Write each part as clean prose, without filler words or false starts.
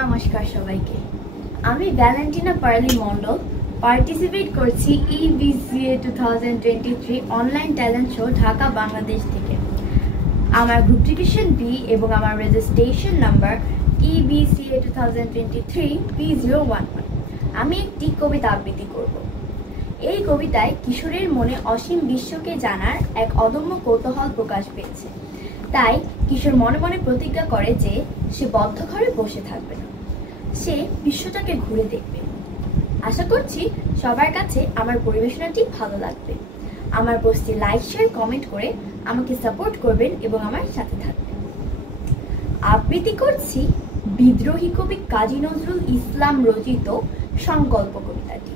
নমস্কার সবাইকে। আমি ভ্যালেন্টিনা পার্লি মন্ডল পার্টিসিপেট করছি EBCA 2023 online talent show Dhaka Bangladesh থেকে। আমার গ্রুপ ডিভিশন বি এবং আমার রেজিস্ট্রেশন নাম্বার EBCA 2023 P011। আমি একটি কবিতা আবৃত্তি করব। এই কবিতায় কিশোরের মনে অসীম বিশ্বকে জানার এক অদম্য কৌতূহল প্রকাশ পেয়েছে। তাই কিশোর মনে মনে প্রতিজ্ঞা করে যে সে বদ্ধ ঘরে বসে থাকবে না, সে বিশ্বটাকে ঘুরে দেখবে। আশা করছি সবার কাছে আমার পরিবেশনাটি ভালো লাগবে। আমার পোস্টে লাইক শেয়ার কমেন্ট করে আমাকে সাপোর্ট করবেন এবং আমার সাথে থাকবেন। আবৃত্তি করছি বিদ্রোহী কবি কাজী নজরুল ইসলাম রচিত সংকল্প কবিতাটি।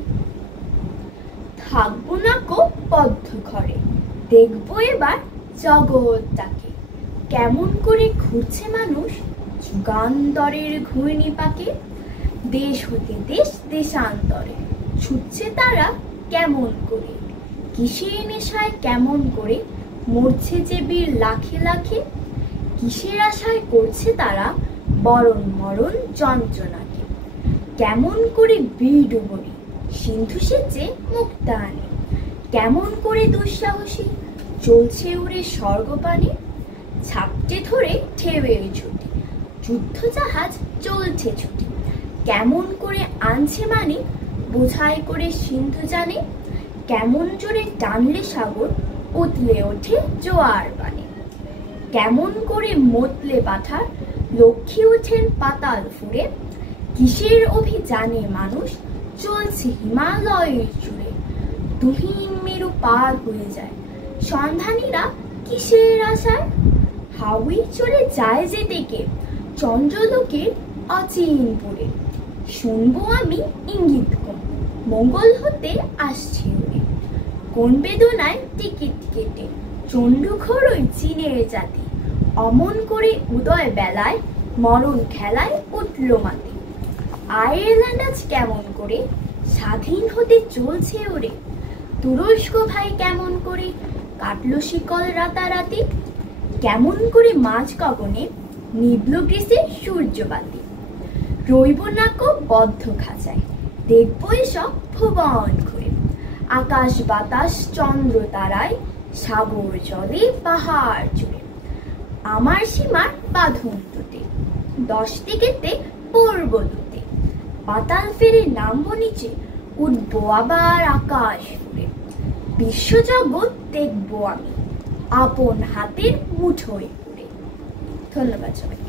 থাকবো না কো বদ্ধ ঘরে, দেখবো এবার জগৎটাকে, কেমন করে ঘুরছে মানুষ যুগান্তরের ঘূর্ণি পাকে। দেশ হতে দেশ দেশান্তরে ছুটছে তারা কেমন করে, কিসের নেশায় কেমন করে মরছে যে বীর লাখে লাখে। কিসের আশায় করছে তারা বরণ মরণ যন্ত্রণাকে, কেমন করে বীর ডুবরি সিন্ধু সেচে মুক্তা আনে। কেমন করে দুঃসাহসী চলছে উড়ে স্বর্গপানে, ছাপটে ধরে ঢেউয়ের ছুটি যুদ্ধ জাহাজ চলছে ছুটি। কেমন করে আনছে মানে বোঝাই করে সিন্ধু জানে, কেমন জোরে টানলে সাগর উতলে ওঠে জোয়ার বানে। কেমন করে মতলে পাঠার লক্ষ্মী ওঠেন পাতাল ফুরে, কিসের অভিযানে মানুষ চলছে হিমালয়ের চূড়ে। তুহিন মেরু পার হয়ে যায় সন্ধানীরা কিসের আশায়, হাউই চলে যায় যে দিকে চন্দ্রলোকের অচিনপুরে। শুনবো আমি ইঙ্গিত কোন মঙ্গল হতে আসছে উড়ে, কোন বেদনায় টিকিট কেটে চন্ডুখড়ই চীনের জাতি। অমন করে উদয় বেলায় মরণ খেলায় উঠল মাটি। আয়ারল্যান্ড আজ কেমন করে স্বাধীন হতে চলছে ওরে, তুরস্ক ভাই কেমন করে কাটলো শিকল রাতারাতি। কেমন করে মাঝ গগনে নিভল গ্রীষ্মের সূর্যবাতি। রইব না কো বদ্ধ খাঁচায়, দেখবো এসব ভুবন ঘুরে। আকাশ বাতাস চন্দ্র তারায় সাগর জলে পাহাড় জুড়ে। আমার সীমার বাঁধন টুটে 10 দিকেতে পড়ব দুতে। পাতাল ফেরে নামবো নিচে, উঠবো আবার আকাশ ফুরে। বিশ্বজগৎ দেখবো আমি আপন হাতের মুঠোয় পুরে। ধন্যবাদ সবাই।